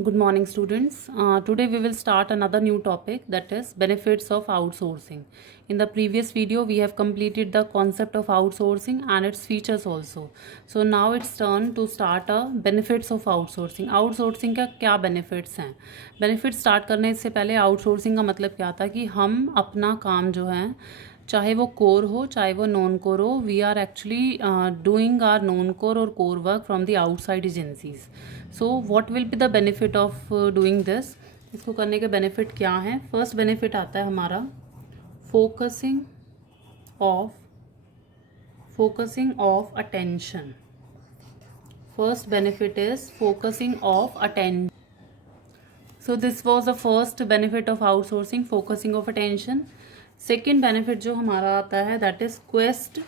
Good morning, students. Today we will start another new topic, that is benefits of outsourcing. In the previous video, we have completed the concept of outsourcing and its features also. So now it's turn to start benefits of outsourcing. Outsourcing का क्या benefits हैं? Benefits start करने से पहले outsourcing का मतलब क्या था कि हम अपना काम जो है, चाहे वो कोर हो चाहे वो नॉन कोर हो, we are actually doing our non core और core work from the outside agencies. So what will be the benefit of doing this? इसको करने के बेनिफिट क्या हैं? फर्स्ट बेनिफिट आता है हमारा focusing of attention. First benefit is focusing of attention. So this was the first benefit of outsourcing, focusing of attention. Second benefit जो हमारा आता है, that is quest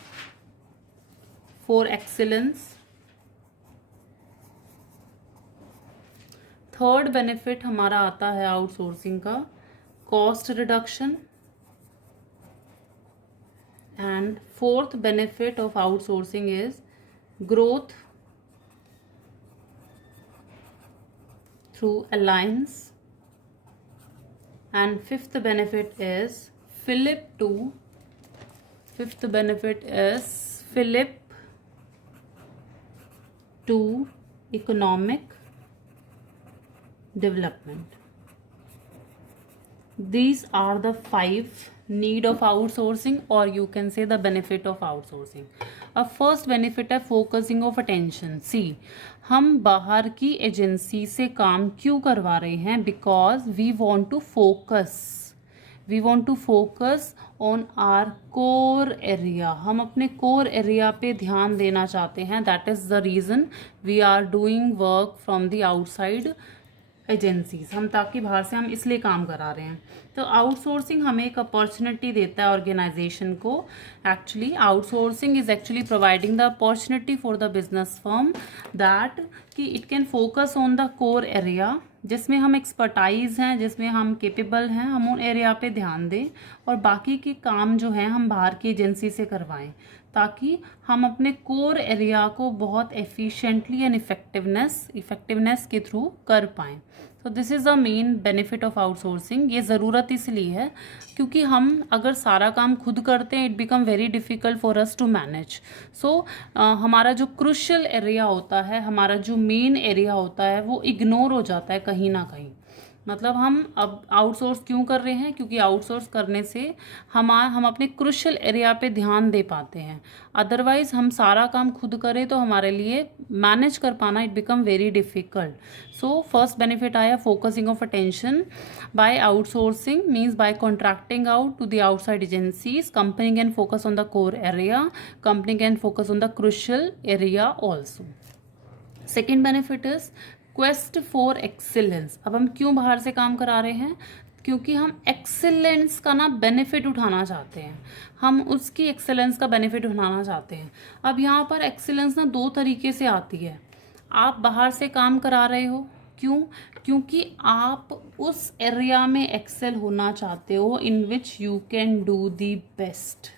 for excellence. Third benefit हमारा आता है outsourcing का cost reduction. And fourth benefit of outsourcing is growth through alliance. And fifth benefit is Philip to economic development. These are the 5 need of outsourcing, or you can say the benefit of outsourcing. अब first benefit है focusing of attention. सी, हम बाहर की agency से काम क्यों करवा रहे हैं? Because we want to focus on our core area. हम अपने कोर एरिया पे ध्यान देना चाहते हैं. That is the reason we are doing work from the outside agencies. हम ताकि बाहर से हम इसलिए काम करा रहे हैं. तो आउटसोर्सिंग हमें एक अपॉर्चुनिटी देता है ऑर्गेनाइजेशन को. Actually outsourcing is actually providing the opportunity for the business firm that कि it can focus on the core area, जिसमें हम एक्सपर्टाइज हैं, जिसमें हम केपेबल हैं. हम उन एरिया पे ध्यान दें और बाकी के काम जो हैं हम बाहर की एजेंसी से करवाएं, ताकि हम अपने कोर एरिया को बहुत एफिशिएंटली एंड इफेक्टिवनेस के थ्रू कर पाएँ. तो this is the main benefit of outsourcing. ये ज़रूरत इसलिए है क्योंकि हम अगर सारा काम खुद करते हैं, it become very difficult for us to manage. So हमारा जो क्रूशियल एरिया होता है, हमारा जो मेन एरिया होता है, वो इग्नोर हो जाता है कहीं ना कहीं. मतलब हम अब आउटसोर्स क्यों कर रहे हैं? क्योंकि आउटसोर्स करने से हम अपने क्रूशियल एरिया पे ध्यान दे पाते हैं. अदरवाइज हम सारा काम खुद करें तो हमारे लिए मैनेज कर पाना it become very difficult. So first benefit आया focusing of attention by outsourcing. Means by contracting out to the outside agencies, company can focus on the core area, company can focus on the crucial area also. Second benefit is quest for excellence. अब हम क्यों बाहर से काम करा रहे हैं? क्योंकि हम एक्सीलेंस का ना बेनिफिट उठाना चाहते हैं. हम उसकी एक्सीलेंस का बेनिफिट उठाना चाहते हैं. अब यहाँ पर एक्सीलेंस ना 2 तरीके से आती है. आप बाहर से काम करा रहे हो, क्यों? क्योंकि आप उस एरिया में एक्सेल होना चाहते हो in which you can do the best.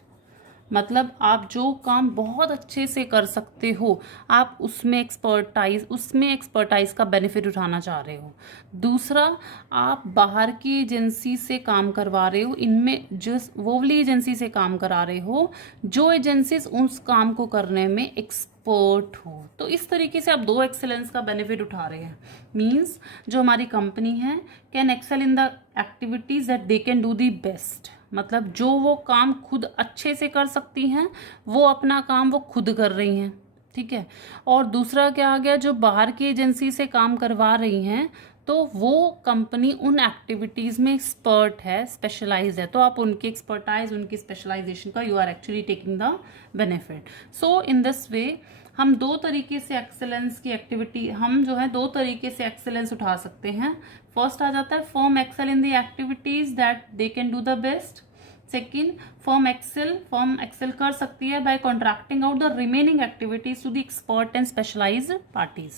मतलब आप जो काम बहुत अच्छे से कर सकते हो, आप उसमें एक्सपर्टाइज का बेनिफिट उठाना चाह रहे हो. दूसरा, आप बाहर की एजेंसी से काम करवा रहे हो, इनमें वो वाली एजेंसी से काम करा रहे हो जो एजेंसीज उस काम को करने में एक्सपर्ट हो. तो इस तरीके से आप 2 एक्सेलेंस का बेनिफिट उठा रहे हैं. मीन्स जो हमारी कंपनी है can excel in the activities that they can do the best. मतलब जो वो काम खुद अच्छे से कर सकती हैं, वो अपना काम वो खुद कर रही हैं. ठीक है. और दूसरा क्या आ गया, जो बाहर की एजेंसी से काम करवा रही हैं, तो वो कंपनी उन एक्टिविटीज़ में एक्सपर्ट है, स्पेशलाइज है. तो आप उनकी एक्सपर्टाइज, उनकी स्पेशलाइजेशन का you are actually taking the benefit. So in this way हम 2 तरीके से एक्सेलेंस की एक्टिविटी, हम जो है 2 तरीके से एक्सेलेंस उठा सकते हैं. फर्स्ट आ जाता है firm excel in the activities that they can do the best. Second, firm excel कर सकती है by contracting out the remaining activities to the expert and specialised parties.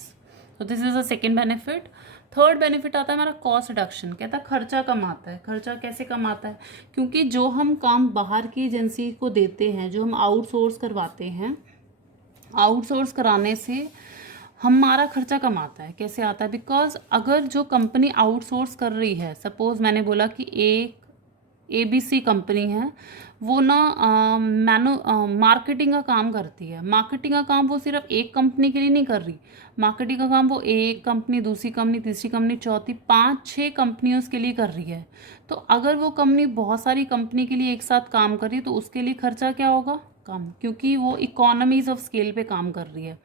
तो this is the second benefit. Third benefit आता है हमारा cost reduction. कहता है खर्चा कम आता है. खर्चा कैसे कम आता है? क्योंकि जो हम काम बाहर की एजेंसी को देते हैं, जो हम आउटसोर्स करवाते हैं, आउटसोर्स कराने से हमारा खर्चा कम आता है। कैसे आता है? बिकॉज अगर जो कंपनी आउटसोर्स कर रही है, सपोज मैंने बोला कि एक ABC कंपनी है, वो ना मार्केटिंग का काम करती है। मार्केटिंग का काम वो सिर्फ एक कंपनी के लिए नहीं कर रही, मार्केटिंग का काम वो एक कंपनी, दूसरी कंपनी, तीसरी कंपनी, चौथी, 5-6 कंपनियों के लिए कर रही है। तो अगर वो कंपनी बहुत सारी कंपनी के लिए एक साथ काम कर रही है तो उसके लिए खर्चा क्या होगा? कम, क्योंकि वो इकोनॉमीज ऑफ स्केल पे काम कर रही है।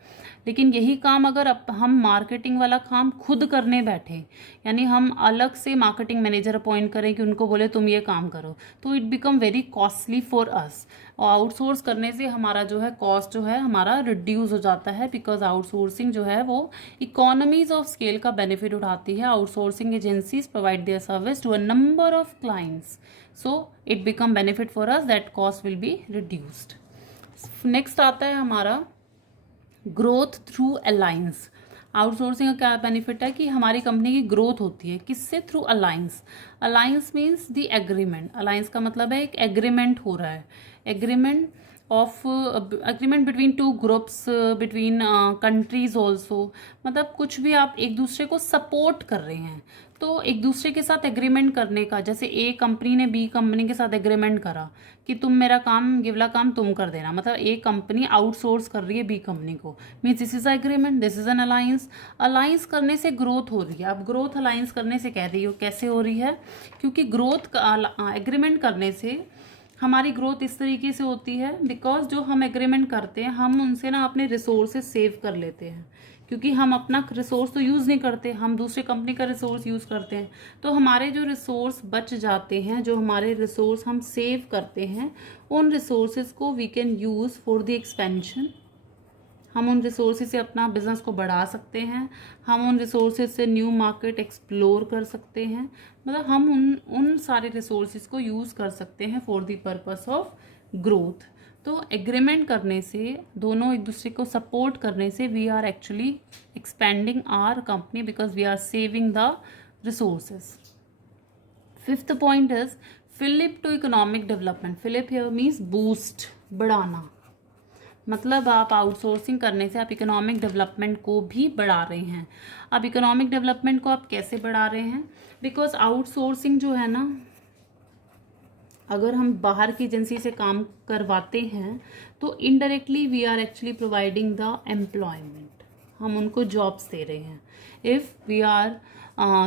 लेकिन यही काम अगर हम मार्केटिंग वाला काम खुद करने बैठे, यानी हम अलग से मार्केटिंग मैनेजर अपॉइंट करें कि उनको बोले तुम ये काम करो, तो it become very costly for us. और आउटसोर्स करने से हमारा जो है कॉस्ट जो है हमारा रिड्यूस हो जाता है, बिकॉज आउटसोर्सिंग जो है वो इकोनॉमीज ऑफ स्केल का बेनिफिट उठाती है। Outsourcing agencies provide their service to a number of clients, so it become benefit for us, that cost will be reduced. Next आता है हमारा ग्रोथ थ्रू अलायंस। आउटसोर्सिंग का क्या बेनिफिट है कि हमारी कंपनी की ग्रोथ होती है किससे? Through alliance. Alliance means the agreement. Alliance का मतलब है एक एग्रीमेंट हो रहा है, agreement of agreement between two groups, between countries also. मतलब कुछ भी आप एक दूसरे को सपोर्ट कर रहे हैं, तो एक दूसरे के साथ एग्रीमेंट करने का, जैसे ए कंपनी ने बी कंपनी के साथ एग्रीमेंट करा कि तुम मेरा काम, ये वाला काम तुम कर देना, मतलब ए कंपनी आउटसोर्स कर रही है बी कंपनी को, means this is a agreement, this is an alliance. Alliance करने से ग्रोथ हो रही है। अब ग्रोथ अलायंस करने से कह रही हो कैसे हो रही है? क्योंकि ग्रोथ एग्रीमेंट करने से हमारी ग्रोथ इस तरीके से होती है, बिकॉज जो हम एग्रीमेंट करते हैं हम उनसे ना अपने रिसोर्सेज सेव कर लेते हैं, क्योंकि हम अपना रिसोर्स तो यूज़ नहीं करते, हम दूसरे कंपनी का रिसोर्स यूज़ करते हैं। तो हमारे जो रिसोर्स बच जाते हैं, जो हमारे रिसोर्स हम सेव करते हैं, उन रिसोर्सेज को we can use for the expansion. हम उन रिसोर्सेज से अपना बिजनेस को बढ़ा सकते हैं, हम उन रिसोर्सेज से न्यू मार्केट एक्सप्लोर कर सकते हैं, मतलब हम उन सारे रिसोर्सेज को यूज़ कर सकते हैं for the purpose of growth. तो एग्रीमेंट करने से, दोनों एक दूसरे को सपोर्ट करने से, we are actually expanding our company because we are saving the resources. Fifth point is fillip to economic development. Fillip here means boost, बढ़ाना। मतलब आप आउटसोर्सिंग करने से आप इकोनॉमिक डेवलपमेंट को भी बढ़ा रहे हैं। अब इकोनॉमिक डेवलपमेंट को आप कैसे बढ़ा रहे हैं? बिकॉज आउटसोर्सिंग जो है ना, अगर हम बाहर की एजेंसी से काम करवाते हैं तो indirectly we are actually providing the employment, हम उनको जॉब्स दे रहे हैं। If we are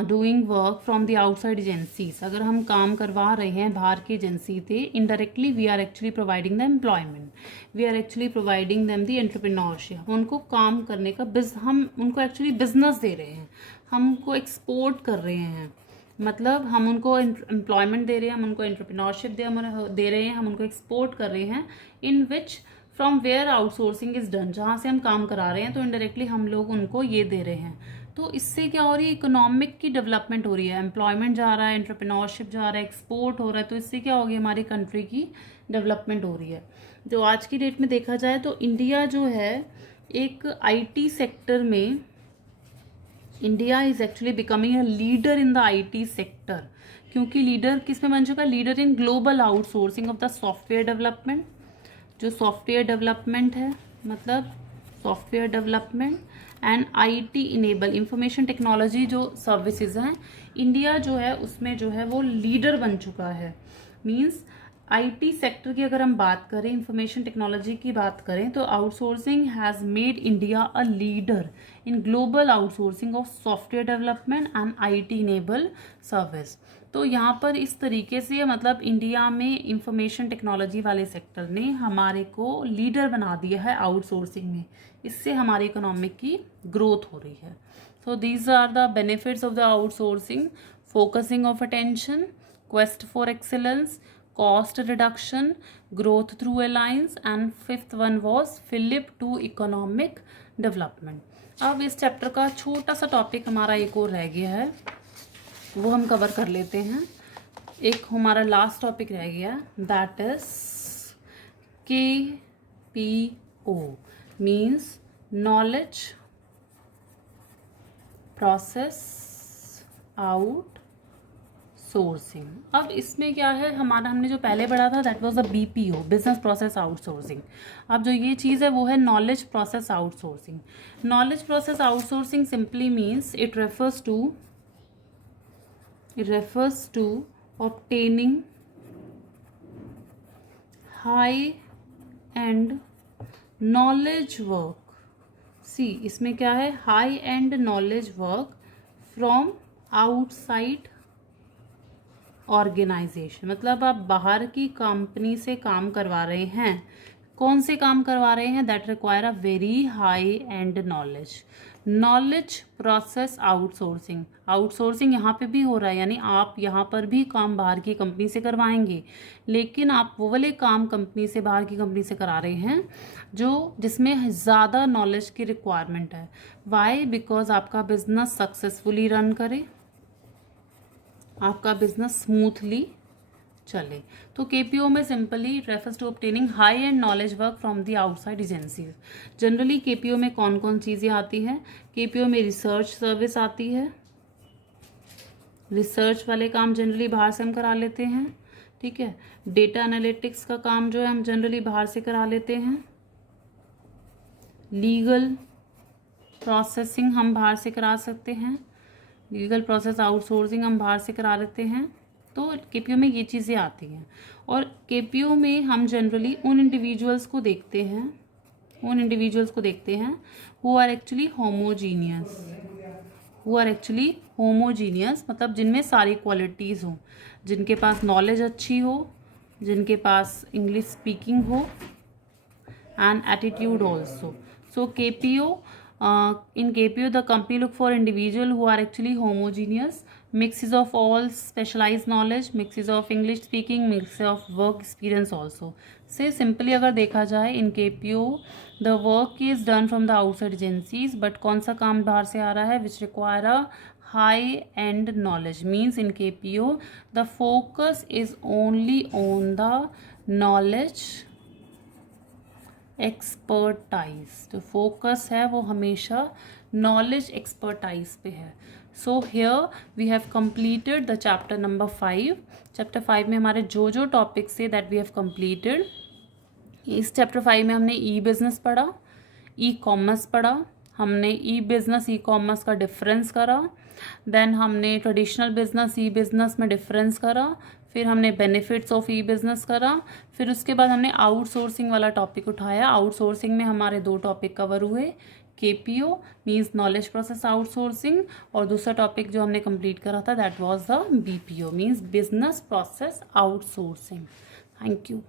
doing work from the outside agencies, अगर हम काम करवा रहे हैं बाहर की एजेंसी से, indirectly we are actually providing the employment, we are actually providing them the entrepreneurship. उनको काम करने का हम उनको एक्चुअली बिजनेस दे रहे हैं, हम उनको एक्सपोर्ट कर रहे हैं, मतलब हम उनको एम्प्लॉयमेंट दे रहे हैं, हम उनको एंटरप्रेन्योरशिप दे रहे हैं, हम उनको एक्सपोर्ट कर रहे हैं, in which from where outsourcing is done, जहाँ से हम काम करा रहे हैं तो इनडायरेक्टली हम लोग उनको ये दे रहे हैं। तो इससे क्या हो रही है? इकोनॉमिक की डेवलपमेंट हो रही है, एम्प्लॉयमेंट जा रहा है, एंटरप्रेन्योरशिप जा रहा है, एक्सपोर्ट हो रहा है, तो इससे क्या होगी? हमारी कंट्री की डेवलपमेंट हो रही है। जो आज की डेट में देखा जाए तो इंडिया जो है एक IT सेक्टर में, India is actually becoming a leader in the IT sector. क्योंकि लीडर किस में बन चुका है? Leader in global outsourcing of the software development. जो सॉफ्टवेयर डेवलपमेंट है, मतलब software development and IT enable information technology जो सर्विसेज हैं, इंडिया जो है उसमें जो है वो लीडर बन चुका है। मीन्स IT सेक्टर की अगर हम बात करें, इंफॉर्मेशन टेक्नोलॉजी की बात करें, तो outsourcing has made India a leader in global outsourcing of software development and IT enable service. तो यहाँ पर इस तरीके से मतलब इंडिया में इंफॉर्मेशन टेक्नोलॉजी वाले सेक्टर ने हमारे को लीडर बना दिया है आउटसोर्सिंग में, इससे हमारी इकोनॉमिक की ग्रोथ हो रही है। So these are the benefits of the outsourcing: focusing of attention, quest for excellence, cost reduction, growth through alliance, and fifth one was Philip to economic development. अब इस चैप्टर का छोटा सा टॉपिक हमारा एक और रह गया है, वो हम कवर कर लेते हैं। एक हमारा लास्ट टॉपिक रह गया, that is KPO, means knowledge process out outsourcing. अब इसमें क्या है, हमारा हमने जो पहले पढ़ा था that was a BPO, business process outsourcing. अब जो ये चीज़ है वो है knowledge process outsourcing. Knowledge process outsourcing simply means it refers to obtaining high end knowledge work। See इसमें क्या है, high end knowledge work from outside organisation. मतलब आप बाहर की कंपनी से काम करवा रहे हैं। कौन से काम करवा रहे हैं, that require a very high end knowledge process outsourcing. Outsourcing यहाँ पे भी हो रहा है, यानी आप यहाँ पर भी काम बाहर की कंपनी से करवाएंगे, लेकिन आप वो वाले काम कंपनी से, बाहर की कंपनी से करा रहे हैं जिसमें ज़्यादा नॉलेज की रिक्वायरमेंट है। वाई? बिकॉज आपका बिजनेस सक्सेसफुली रन करे, आपका बिजनेस स्मूथली चले। तो KPO में simply refers to obtaining high end knowledge work from the outside agencies. Generally KPO में कौन कौन चीज़ें आती हैं, KPO में रिसर्च सर्विस आती है। रिसर्च वाले काम जनरली बाहर से हम करा लेते हैं, ठीक है। डेटा एनालिटिक्स का काम जो है हम जनरली बाहर से करा लेते हैं। लीगल प्रोसेसिंग हम बाहर से करा सकते हैं, लीगल प्रोसेस आउटसोर्सिंग हम बाहर से करा लेते हैं। तो KPO में ये चीज़ें आती हैं। और KPO में हम जनरली उन इंडिविजुअल्स को देखते हैं हु आर एक्चुअली होमोजीनियस, मतलब जिनमें सारी क्वालिटीज़ हों, जिनके पास नॉलेज अच्छी हो, जिनके पास इंग्लिश स्पीकिंग हो and attitude also. So in KPO the company look for individual who are actually homogeneous, mixes of all specialized knowledge, mixes of English speaking, mix of work experience also. से simply अगर देखा जाए in KPO the work is done from the outside agencies, but कौन सा काम बाहर से आ रहा है, which require a high end knowledge, means in KPO the focus is only on the knowledge expertise. जो फोकस है वो हमेशा नॉलेज एक्सपर्टाइज पे है। So here we have completed the chapter number 5। Chapter 5 में हमारे जो टॉपिक्स थे दैट वी हैव कंप्लीटेड। इस चैप्टर 5 में हमने बिजनेस पढ़ा, कॉमर्स पढ़ा, हमने बिजनेस कॉमर्स का डिफरेंस करा, देन हमने ट्रेडिशनल बिजनेस बिजनेस में डिफरेंस करा, फिर हमने बेनिफिट्स ऑफ बिजनेस करा, फिर उसके बाद हमने आउटसोर्सिंग वाला टॉपिक उठाया। आउटसोर्सिंग में हमारे 2 टॉपिक कवर हुए, KPO means knowledge process outsourcing, और दूसरा टॉपिक जो हमने कंप्लीट करा था that was the BPO means business process outsourcing. Thank you.